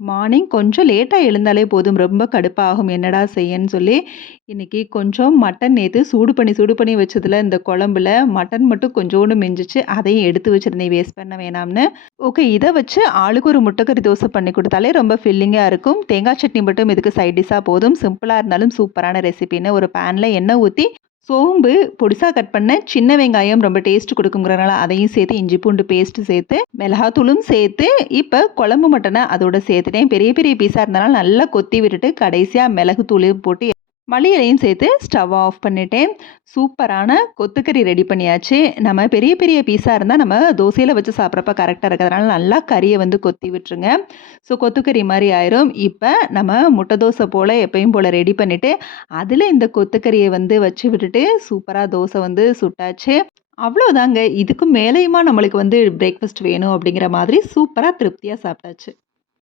Morning கொஞ்சம் லேட்டா எழுந்தாலே போதும். ரொம்ப கடுப்பாகும். என்னடா செய்யன்னு சொல்லி, இன்னைக்கு கொஞ்சம் மட்டன் நேத்து சூடு பண்ணி வச்சதுல இந்த குழம்புல மட்டன் மட்டும் கொஞ்சோண்டு மிஞ்சுச்சு. அதையும் எடுத்து வச்சிருந்தேன் வேஸ்ட் பண்ண வேணாம்னு. ஓகே இத வச்சு ஆளுக்கு ஒரு முட்டைக்கறி தோசை பண்ணி குடுத்தாலே ரொம்ப ஃபில்லிங்கா இருக்கும். தேங்காய் சட்னி மட்டும் இதுக்கு சைட் டிஷ்ஷா போதும். சிம்பிளா இருந்தாலும் சூப்பரான ரெசிபின்னு ஒரு பேன்ல எண்ணெய் ஊத்தி சோம்பு பொடிசா கட் பண்ண சின்ன வெங்காயம் ரொம்ப டேஸ்ட் குடுக்குங்கிறனால அதையும் சேர்த்து, இஞ்சி பூண்டு பேஸ்ட் சேர்த்து, மிளகாத்தூளும் சேர்த்து, இப்ப குழம்பு மட்டன அதோட சேர்த்துட்டேன். பெரிய பெரிய பீஸா இருந்தனால நல்லா கொத்தி விட்டுட்டு, கடைசியா மிளகு தூளையும் போட்டு மல்லி இலையும் சேர்த்து ஸ்டவ் ஆஃப் பண்ணிட்டேன். சூப்பரான கொத்துக்கறி ரெடி பண்ணியாச்சு. நம்ம பெரிய பெரிய பீஸா இருந்தா நம்ம தோசையில வச்சு சாப்பிட்றப்ப கரெக்ட்டா இருக்கிறதுனால நல்லா கறிய வந்து கொத்தி விட்டுருங்க. ஸோ கொத்துக்கறி மாரி ஆயிரும். இப்ப நம்ம முட்டை தோசை போல எப்பயும் போல ரெடி பண்ணிட்டு, அதில இந்த கொத்துக்கறிய வந்து வச்சு விட்டுட்டு சூப்பரா தோசை வந்து சுட்டாச்சு. அவ்வளோதாங்க. இதுக்கு மேலேயுமா நம்மளுக்கு வந்து பிரேக்ஃபாஸ்ட் வேணும் அப்படிங்கிற மாதிரி சூப்பரா திருப்தியா சாப்பிட்டாச்சு.